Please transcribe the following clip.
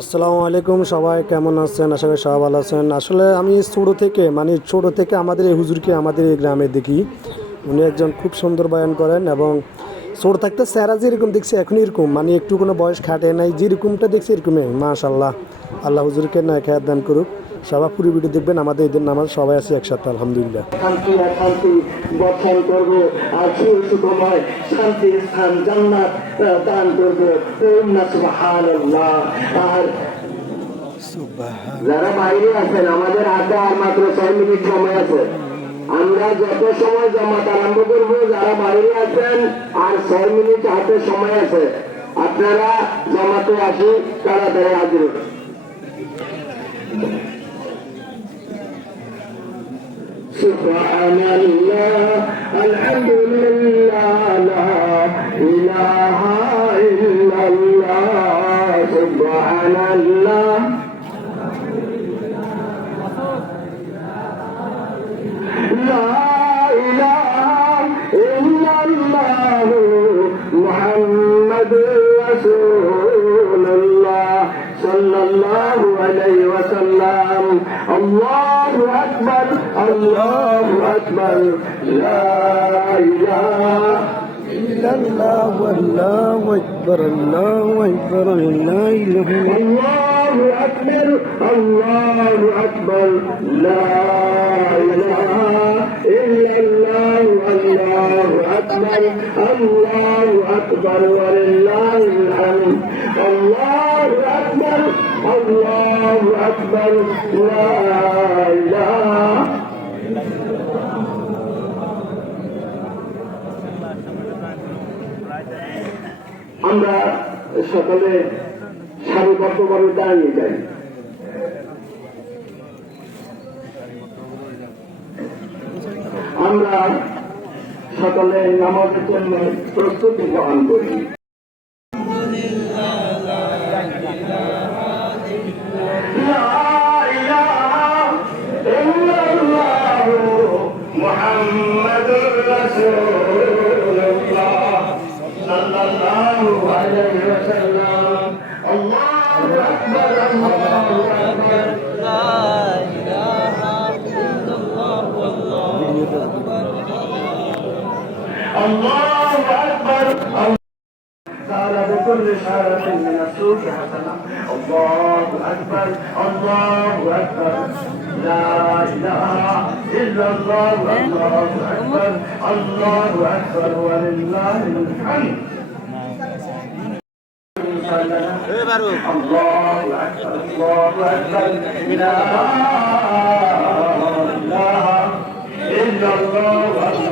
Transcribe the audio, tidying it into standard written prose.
আসসালামু আলাইকুম, সবাই কেমন আছেন? আশা করি সবাই ভালো আছেন। আসলে আমি ছোট থেকে আমাদের এই হুজুরকে আমাদের এই গ্রামে দেখি। উনি একজন খুব সুন্দর বয়ান করেন এবং ছোট থাকতে স্যারা যেরকম দেখছি এখন এরকম, মানে একটু কোনো বয়স খাটে নাই, যেরকমটা দেখছি এরকমই। মাশাল্লাহ, আল্লাহ হুজুরকে না খেয়াল দান করুক। সবাই পুরো ভিডিও দেখবেন। আমাদের ঈদের নামাজ সবাই আছি একসাথে, আলহামদুলিল্লাহ। শান্তি আর শান্তি বর্ষণ করবো, আর সুখময় শান্তির স্থান জান্নাত দান করবো। সুবহানাল্লাহ। আর যারা বাইরে আছেন, আমাদের হাতে আর মাত্র 6 মিনিট সময় আছে। আমরা যত সময় জামাত আরম্ভ করবো, যারা বাইরে আছেন আর 6 মিনিট হাতে সময় আছে, আপনারা জামাতে আসি তাড়াতাড়ি হাজির হন। সুবহানাল্লাহ, আলহামদুলিল্লাহ, লা ইলাহা ইল্লাল্লাহ, সুবহানাল্লাহ, লা ইলাহা ইল্লাল্লাহ, মুহাম্মাদুর রাসূলুল্লাহ সাল্লাল্লাহু আলাইহি ওয়াসাল্লাম। আল্লাহু আকবার, আল্লাহু আকবার, লা ইলাহা ইল্লাল্লাহু আল্লাহু আকবার, আল্লাহু আকবার, লা ইলাহা আল্লাহু আকবার, আল্লাহু আকবার, লা ইলাহা ইল্লাল্লাহ, আল্লাহু আকবার, আল্লাহু আকবার, ওয়া লিল্লাহিল হামদ। আল্লাহু আকবার, আল্লাহু আকবার, লা ইলাহা। আমরা সকলে সারিবদ্ধভাবে দাঁড়িয়ে যাই। আমরা সকলে নামাজের জন্য প্রস্তুতি গ্রহণ করি। মুহাম্মাদুর রাসূলুল্লাহ সাল্লাল্লাহু আলাইহি ওয়াসাল্লাম। আল্লাহু আকবার, আল্লাহু আকবার, লা ইলাহা ইল্লাল্লাহ, আল্লাহু আকবার। قال بكل شارة من السوق حسنة. الله أكبر، الله أكبر، لا إله إلا الله، الله أكبر، الله أكبر، ولله الحمد. الله أكبر، الله أكبر، لا إله إلا الله.